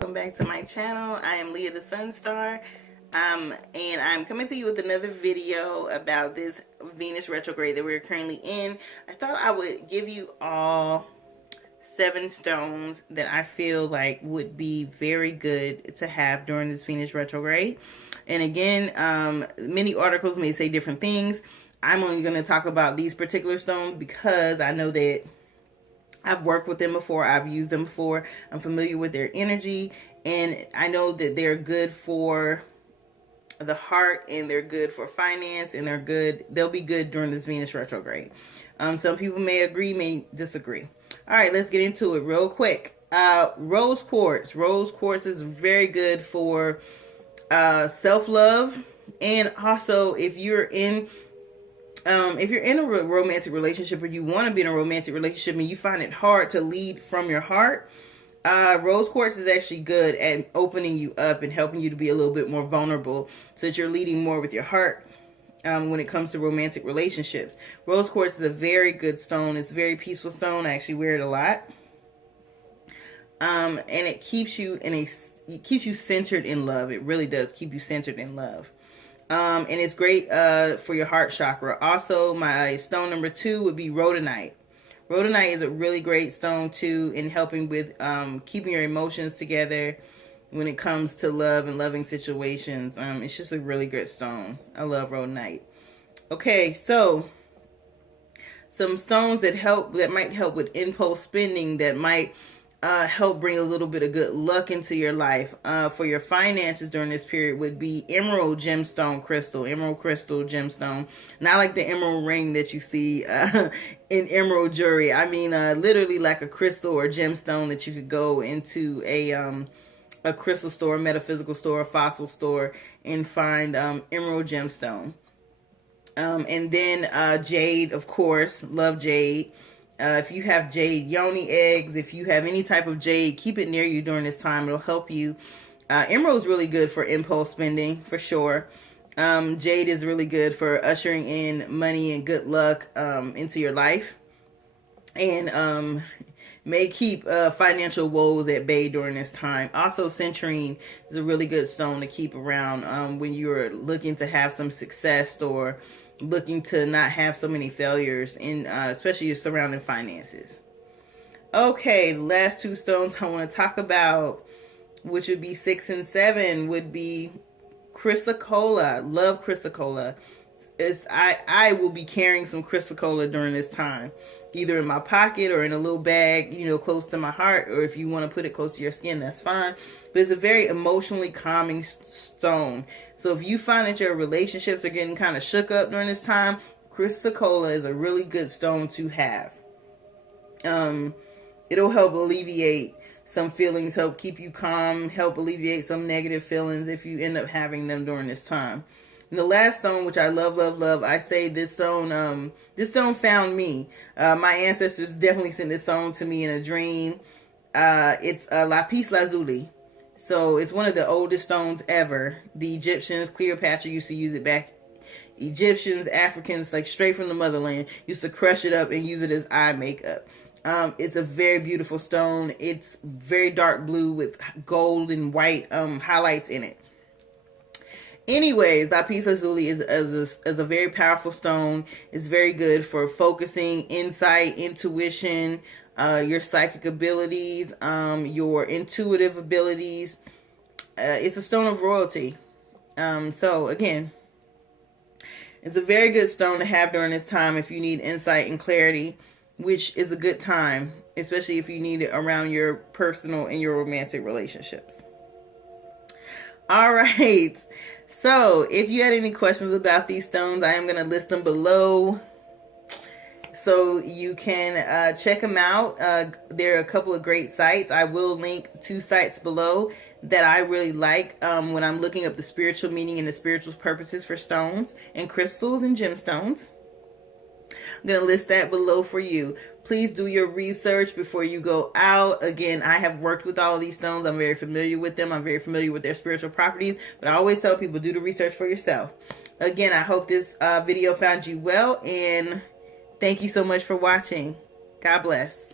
welcome back to my channel. I am Leah the Sunstar, and I'm coming to you with another video about this Venus retrograde that we're currently in. I thought I would give you all 7 stones that I feel like would be very good to have during this Venus retrograde. And again, many articles may say different things. I'm only going to talk about these particular stones because I know that I've worked with them before. I've used them before. I'm familiar with their energy, and I know that they're good for the heart, and they're good for finance, and they'll be good during this Venus retrograde. Some people may agree, may disagree. All right, let's get into it real quick. Rose quartz. Rose quartz is very good for self-love, and also if you're in a romantic relationship, or you want to be in a romantic relationship and you find it hard to lead from your heart, rose quartz is actually good at opening you up and helping you to be a little bit more vulnerable so that you're leading more with your heart when it comes to romantic relationships. Rose quartz is a very good stone. It's a very peaceful stone. I actually wear it a lot. And it keeps you centered in love. It really does keep you centered in love. And it's great for your heart chakra. Also, my stone number 2 would be rhodonite. Rhodonite is a really great stone too in helping with keeping your emotions together when it comes to love and loving situations. It's just a really good stone. I love rhodonite. Okay, so some stones that might help with impulse spending, that might help bring a little bit of good luck into your life for your finances during this period would be emerald gemstone crystal. Emerald crystal gemstone. Not like the emerald ring that you see in emerald jewelry. I mean literally like a crystal or gemstone that you could go into a crystal store, a metaphysical store, a fossil store, and find emerald gemstone. And then jade, of course. Love jade. If you have jade yoni eggs, if you have any type of jade, keep it near you during this time. It'll help you. Emerald is really good for impulse spending, for sure. Jade is really good for ushering in money and good luck into your life. And may keep financial woes at bay during this time. Also, citrine is a really good stone to keep around when you're looking to have some success or looking to not have so many failures in especially your surrounding finances. Okay, last 2 stones I want to talk about, which would be 6 and 7, would be chrysocolla. Love chrysocolla. I will be carrying some chrysocolla during this time, either in my pocket or in a little bag, close to my heart, or if you want to put it close to your skin, that's fine. But it's a very emotionally calming stone. So if you find that your relationships are getting kind of shook up during this time, chrysocolla is a really good stone to have. It'll help alleviate some feelings, help keep you calm, help alleviate some negative feelings if you end up having them during this time. And the last stone, which I love, love, love, I say this stone found me. My ancestors definitely sent this stone to me in a dream. It's lapis lazuli. So it's one of the oldest stones ever. The Egyptians, Cleopatra used to use it back. Egyptians, Africans, like straight from the motherland, used to crush it up and use it as eye makeup. It's a very beautiful stone. It's very dark blue with gold and white highlights in it. Anyways, lapis lazuli is a very powerful stone. It's very good for focusing, insight, intuition, your psychic abilities, your intuitive abilities. It's a stone of royalty. So again, it's a very good stone to have during this time if you need insight and clarity, which is a good time, especially if you need it around your personal and your romantic relationships. All right. So if you had any questions about these stones, I am going to list them below so you can check them out. There are a couple of great sites. I will link 2 sites below that I really like when I'm looking up the spiritual meaning and the spiritual purposes for stones and crystals and gemstones. I'm going to list that below for you. Please do your research before you go out. Again, I have worked with all of these stones. I'm very familiar with them. I'm very familiar with their spiritual properties. But I always tell people, do the research for yourself. Again, I hope this video found you well. And thank you so much for watching. God bless.